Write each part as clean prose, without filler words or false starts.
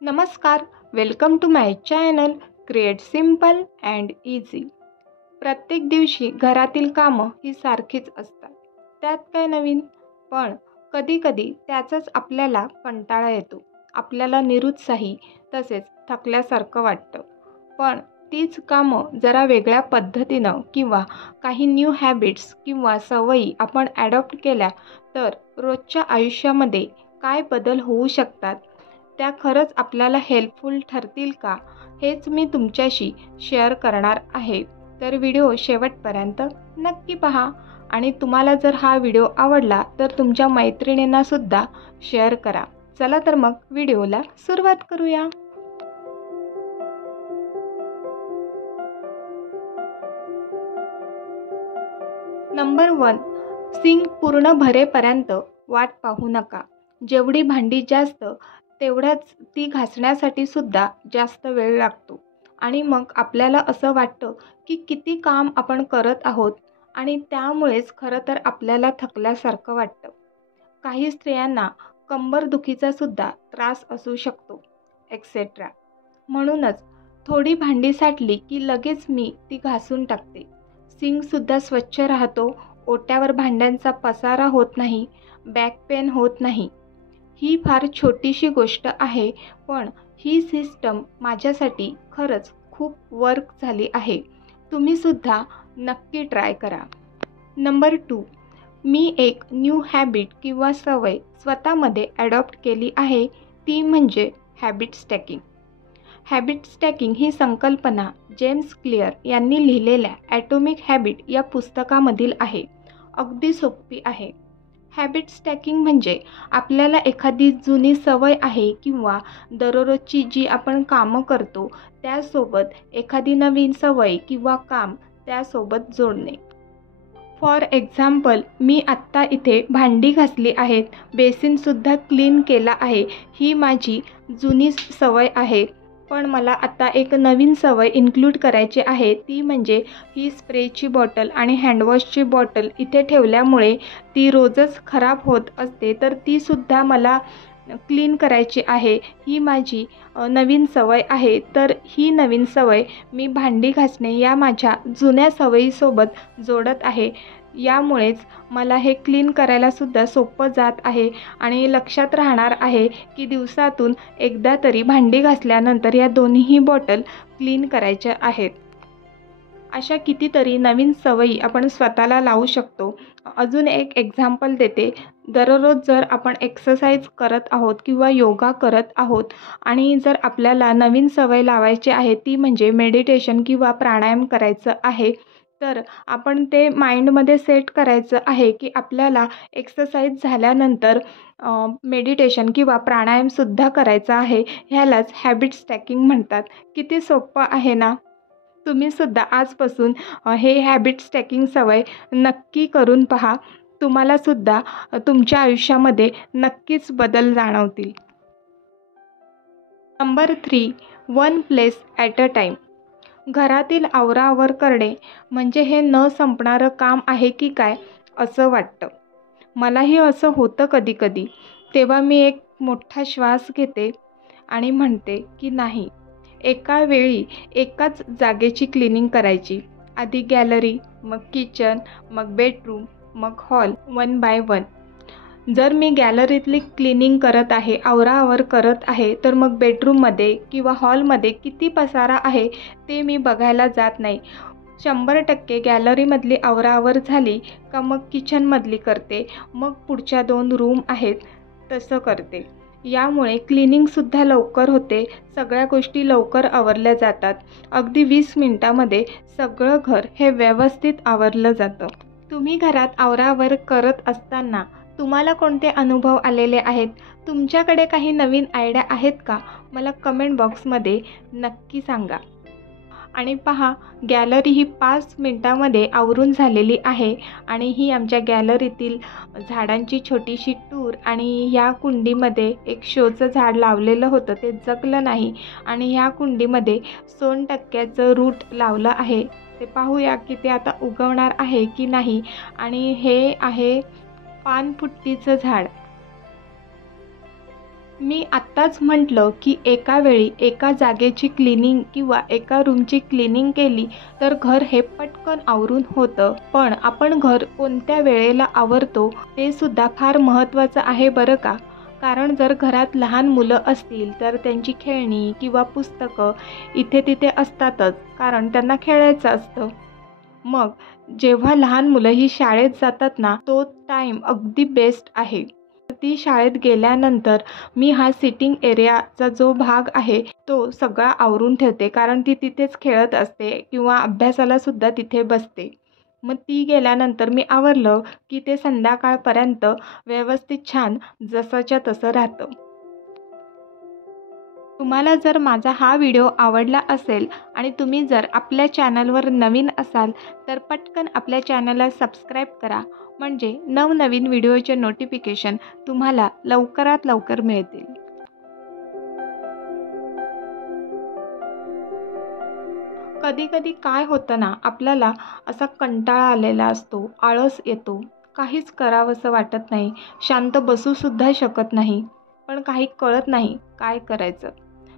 नमस्कार, welcome to my channel create simple and easy. प्रत्येक दिवशी घरातील कामं ही सारखीच असतात, त्यात काय नवीन? पण कधीकधी त्याचाच आपल्याला कंटाळा येतो, आपल्याला निरुत्साही तसेच थकल्यासारखं वाटतं। पण तीच कामं जरा वेगळ्या पद्धतीनं किंवा काही न्यू हॅबिट्स किंवा सवयी आपण ॲडॉप्ट केल्या तर रोजच्या आयुष्यामध्ये काय बदल होऊ शकतात, त्या खरंच आपल्याला हेल्पफुल ठरतील का, हेच मी तुमच्याशी शेअर करणार आहे। तर व्हिडिओ शेवटपर्यंत नक्की पहा आणि तुम्हाला जर हा व्हिडिओ आवडला तर तुमच्या मैत्रिणींना सुद्धा शेअर करा। चला तर मग व्हिडिओला सुरुवात करूया। नंबर 1, सिंक पूर्ण भरेपर्यंत वाट पाहू नका। जेवढी भांडी जास्त तेवढ्याच ती घासण्यासाठी सुद्धा जास्त वेळ लागतो आणि मग आपल्याला असं वाटतं की किती काम आपण करत आहोत आणि त्यामुळेच खरं तर आपल्याला थकल्यासारखं वाटतं। काही स्त्रियांना कंबरदुखीचा सुद्धा त्रास असू शकतो, एक्सेट्रा। म्हणूनच थोडी भांडी साठली की लगेच मी ती घासून टाकते। सिंकसुद्धा स्वच्छ राहतो, ओट्यावर भांड्यांचा पसारा होत नाही, बॅक पेन होत नाही। ही फार छोटीशी गोष्ट आहे, पण ही सिस्टम माझ्यासाठी खरंच खूप वर्क झाली आहे। तुम्हीसुद्धा नक्की ट्राय करा। नंबर 2, मी एक न्यू हॅबिट किंवा सवय स्वतःमध्ये ॲडॉप्ट केली आहे, ती म्हणजे हॅबिट स्टॅकिंग। हॅबिट स्टॅकिंग ही संकल्पना जेम्स क्लिअर यांनी लिहिलेल्या ॲटॉमिक हॅबिट या पुस्तकामधील आहे। अगदी सोपी आहे। हॅबिट स्टॅकिंग म्हणजे आपल्याला एखादी जुनी सवय आहे किंवा दररोजची जी आपण कामं करतो त्यासोबत एखादी नवीन सवय किंवा काम त्यासोबत जोडणे। फॉर एक्झाम्पल, मी आत्ता इथे भांडी घासली आहेत, बेसिनसुद्धा क्लीन केला आहे, ही माझी जुनी सवय आहे। पण मला आता एक नवीन सवय इन्क्लूड करायची आहे, ती म्हणजे ही स्प्रेची बॉटल आणि हँडवॉशची बॉटल इथे ठेवल्यामुळे ती रोजच खराब होत असते, तर तीसुद्धा मला क्लीन करायची आहे, ही माझी नवीन सवय आहे। तर ही नवीन सवय मी भांडी घासणे या माझ्या जुन्या सवयीसोबत जोडत आहे। यामुळेच मला हे क्लीन करायलासुद्धा सोपं जात आहे आणि लक्षात राहणार आहे की दिवसातून एकदा तरी भांडी घासल्यानंतर या दोन्हीही बॉटल क्लीन करायच्या आहेत। अशा कितीतरी नवीन सवयी आपण स्वतःला लावू शकतो। अजून एक एक्झाम्पल देते। दररोज जर आपण एक्सरसाइज करत आहोत किंवा योगा करत आहोत आणि जर आपल्याला नवीन सवय लावायची आहे, ती म्हणजे मेडिटेशन किंवा प्राणायाम करायचं आहे, तर आपण ते माइंडमध्ये सेट करायचं आहे की आपल्याला एक्सरसाइज झाल्यानंतर मेडिटेशन किंवा प्राणायामसुद्धा करायचा आहे। ह्यालाच हॅबिट स्टॅकिंग म्हणतात। किती सोपं आहे ना? तुम्हीसुद्धा आजपासून हे हॅबिट स्टॅकिंग सवय नक्की करून पहा। तुम्हालासुद्धा तुमच्या आयुष्यामध्ये नक्कीच बदल जाणवतील। Number 3, one place at a time. घरातील आवराआवर करणे म्हणजे हे न संपणारं काम आहे की काय असं वाटतं। मलाही असं होतं कधीकधी। तेव्हा मी एक मोठा श्वास घेते आणि म्हणते की नाही, एका वेळी एकाच जागेची क्लिनिंग करायची। आधी गॅलरी, मग किचन, मग बेडरूम, मग हॉल, वन बाय वन। जर मी गॅलरीतली क्लिनिंग करत आहे, आवराआवर करत आहे, तर मग बेडरूममध्ये किंवा हॉलमध्ये किती पसारा आहे ते मी बघायला जात नाही। 100% गॅलरीमधली आवराआवर झाली का मग किचनमधली करते, मग पुढच्या 2 रूम आहेत तसं करते। यामुळे क्लिनिंगसुद्धा लवकर होते, सगळ्या गोष्टी लवकर आवरल्या जातात। अगदी 20 मिनिटामध्ये सगळं घर हे व्यवस्थित आवरलं जातं। तुम्ही घरात आवराआवर करत असताना तुम्हाला कोणते अनुभव आलेले आहेत? तुमच्याकडे काही नवीन आयडिया आहेत का? मला कमेंट बॉक्समध्ये नक्की सांगा। आणि पहा, गॅलरी ही 5 मिनिटामध्ये आवरून झालेली आहे आणि ही आमच्या गॅलरीतील झाडांची छोटीशी टूर। आणि ह्या कुंडीमध्ये एक शोचं झाड लावलेलं होतं, ते जगलं नाही आणि ह्या कुंडीमध्ये सोनटक्क्याचं रूट लावलं आहे। ते पाहूया की ते आता उगवणार आहे की नाही। आणि हे आहे पानफुट्टीचं झाड। मी आत्ताच म्हटलं की एका वेळी एका जागेची क्लिनिंग किंवा एका रूमची क्लिनिंग केली तर घर हे पटकन आवरून होतं. पण आपण घर कोणत्या वेळेला आवरतो ते सुद्धा फार महत्त्वाचं आहे बरं का. कारण जर घरात लहान मुलं असतील तर त्यांची खेळणी किंवा पुस्तकं इथे तिथे असतातच, कारण त्यांना खेळायचं असतं. मग जेव्हा लहान मुलं ही शाळेत जातात ना, तो टाईम अगदी बेस्ट आहे. ती शाळेत गेल्यानंतर मी हा सिटिंग एरियाचा जो भाग आहे तो सगळा आवरून ठेवते, कारण ती तिथेच खेळत असते किंवा अभ्यासाला सुद्धा तिथे बसते. मग ती गेल्यानंतर मी आवरलं की ते संध्याकाळपर्यंत व्यवस्थित छान जसंच्या तसं राहतं. तुम्हाला जर माझा हा व्हिडिओ आवडला असेल आणि तुम्ही जर आपल्या चॅनलवर नवीन असाल तर पटकन आपल्या चॅनलला सबस्क्राईब करा, म्हणजे नवनवीन व्हिडिओचे नोटिफिकेशन तुम्हाला लवकरात लवकर मिळतील. कधी कधी काय होतं ना, आपल्याला असा कंटाळा आलेला असतो, आळस येतो, काहीच करावंसं वाटत नाही, शांत बसूसुद्धा शकत नाही, पण काही कळत नाही काय करायचं.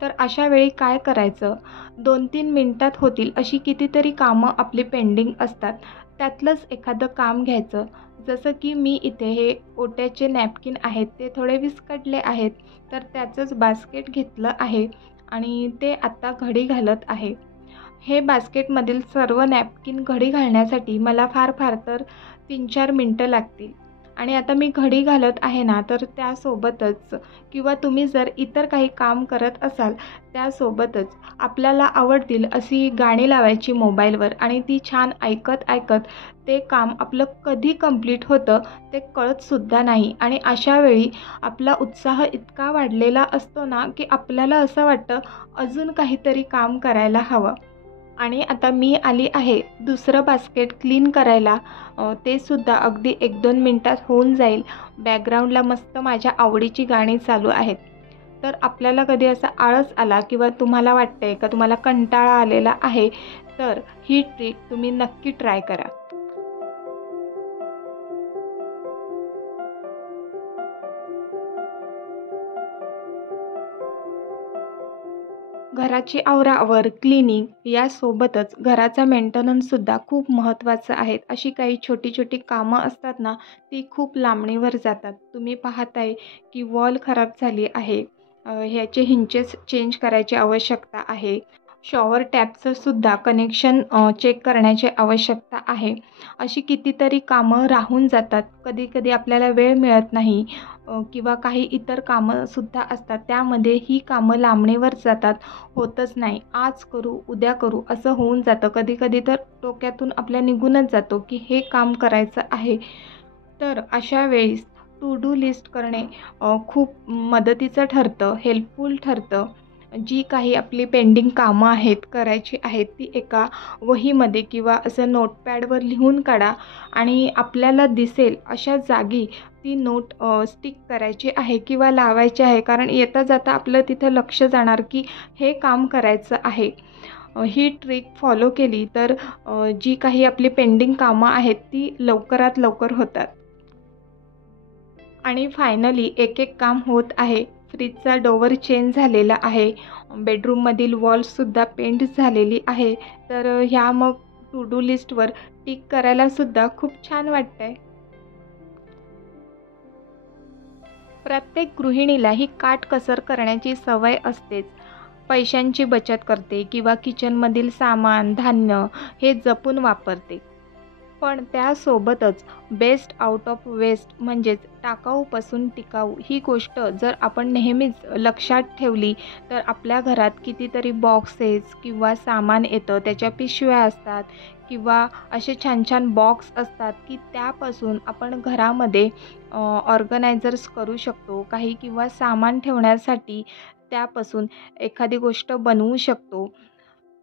तर अशा वेळी काय करायचं, 2-3 मिनिटात होतील अशी कितीतरी कामं आपली पेंडिंग असतात, त्यातलंच एखादं काम घ्यायचं. जसं की मी इथे हे ओट्याचे नॅपकिन आहेत ते थोडे विस्कटले आहेत, तर त्याचंच बास्केट घेतलं आहे आणि ते आत्ता घडी घालत आहे. हे बास्केटमधील सर्व नॅपकिन घडी घालण्यासाठी मला फार फार तर 3-4 मिनटं लागतील. आणि आता मी घडी घालत आहे ना, तर त्यासोबतच किंवा तुम्ही जर इतर काही काम करत असाल त्यासोबतच आपल्याला आवडतील अशी गाणी लावायची मोबाईलवर आणि ती छान ऐकत ऐकत ते काम आपलं कधी कंप्लीट होतं ते कळतसुद्धा नाही. आणि अशा वेळी आपला उत्साह इतका वाढलेला असतो ना, की आपल्याला असं वाटतं अजून काहीतरी काम करायला हवं. आणि आता मी आली आहे दुसरं बास्केट क्लीन करायला. ते सुद्धा अगदी 1-2 मिनटात होऊन जाईल. बॅकग्राऊंडला मस्त माझ्या आवडीची गाणी चालू आहेत. तर आपल्याला कधी असा आळस आला किंवा तुम्हाला वाटतंय का तुम्हाला कंटाळा आलेला आहे, तर ही ट्रिक तुम्ही नक्की ट्राय करा. घराची आवराआवर, क्लिनिंग यासोबतच घराचा मेंटेनन्ससुद्धा खूप महत्त्वाचं आहे. अशी काही छोटी-छोटी कामं असतात ना, ती खूप लांबणीवर जातात. तुम्ही पाहताय की वॉल खराब झाली आहे. ह्याचे हिंचेस चेंज करायची आवश्यकता आहे. शॉवर टॅपचं सुद्धा कनेक्शन चेक करण्याची आवश्यकता आहे. अशी कितीतरी कामं राहून जातात. कधी-कधी आपल्याला वेळ मिळत नाही किंवा काही इतर कामंसुद्धा असतात. त्यामध्ये ही कामं लांबणीवर जातात. होतच नाही. आज करू, उद्या करू असं होऊन जातं. कधी-कधी तर डोक्यातून आपल्या निघूनच जातो, की हे काम करायचं आहे. तर अशा वेळेस टू डू लिस्ट करणे खूप मदतीचं ठरतं, हेल्पफुल ठरतं. जी काही आपली पेंडिंग कामं आहेत, करायची आहेत, ती एका वहीमध्ये किंवा असं नोटपॅडवर लिहून काढा आणि आपल्याला दिसेल अशा जागी ती नोट स्टिक करायची आहे किंवा लावायची आहे. कारण येता जाता आपलं तिथं लक्ष जाणार, की हे काम करायचं आहे. ही ट्रिक फॉलो केली तर जी काही आपली पेंडिंग कामं आहेत, ती लवकरात लवकर होतात. आणि फायनली एक-एक काम होत आहे. फ्रीजचा डोवर चेंज झालेला आहे. बेडरूममधील वॉल्ससुद्धा पेंट झालेली आहे. तर ह्या मग टू डू लिस्टवर टिक करायला सुद्धा खूप छान वाटतंय. प्रत्येक गृहिणीला ही काटकसर करण्याची सवय असतेच. पैशांची बचत करते किंवा किचनमधील सामान, धान्य हे जपून वापरते. पण त्यासोबतच बेस्ट आउट ऑफ वेस्ट म्हणजेच टाकाऊपासून टिकाऊ ही गोष्ट जर आपण नेहमीच लक्षात ठेवली तर आपल्या घरात कितीतरी बॉक्सेस किंवा सामान येतं, त्याच्या पिशव्या असतात किंवा असे छान छान बॉक्स असतात की त्यापासून आपण घरामध्ये ऑर्गनायझर्स करू शकतो काही किंवा सामान ठेवण्यासाठी त्यापासून एखादी गोष्ट बनवू शकतो.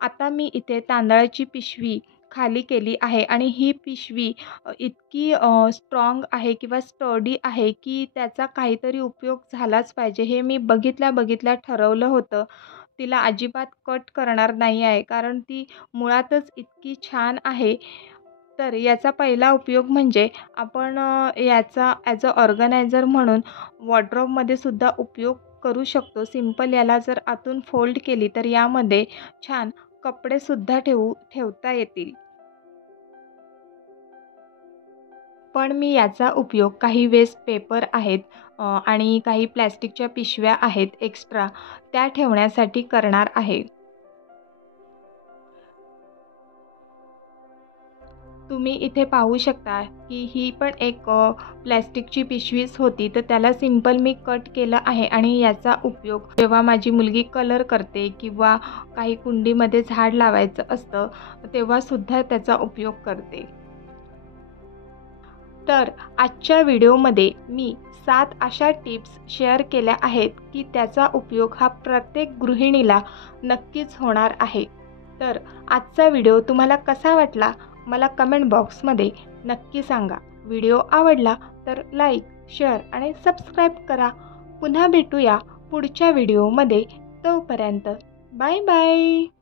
आता मी इथे तांदळाची पिशवी खाली केली आहे आणि ही पिशवी इतकी आहे किंवा स्टर्डी आहे, की त्याचा काहीतरी उपयोग झालाच पाहिजे. हे मी बघितल्या बघितल्या ठरवलं होतं. तिला अजिबात कट करणार नाही आहे, कारण ती मुळातच इतकी छान आहे. तर याचा पहिला उपयोग म्हणजे आपण याचा ॲज अ ऑर्गनायझर म्हणून वॉर्डरोबमध्ये सुद्धा उपयोग करू शकतो. सिंपल याला जर आतून फोल्ड केली तर यामध्ये छान कपडेसुद्धा ठेवता येतील. पण मी याचा उपयोग काही वेस्ट पेपर आहेत आणि काही प्लॅस्टिकच्या पिशव्या आहेत एक्स्ट्रा, त्या ठेवण्यासाठी करणार आहे. तुम्ही इथे पाहू शकता की ही पण एक प्लॅस्टिकची पिशवीच होती, तर त्याला सिंपल मी कट केलं आहे आणि याचा उपयोग जेव्हा माझी मुलगी कलर करते किंवा काही कुंडीमध्ये झाड लावायचं असतं, तेव्हासुद्धा त्याचा उपयोग करते. तर आजच्या व्हिडिओमध्ये मी 7 अशा टिप्स शेअर केल्या आहेत की त्याचा उपयोग हा प्रत्येक गृहिणीला नक्कीच होणार आहे. तर आजचा व्हिडिओ तुम्हाला कसा वाटला मला कमेंट बॉक्समध्ये नक्की सांगा. व्हिडिओ आवडला तर लाईक, शेअर आणि सबस्क्राईब करा. पुन्हा भेटूया पुढच्या व्हिडिओमध्ये. तोपर्यंत बाय बाय.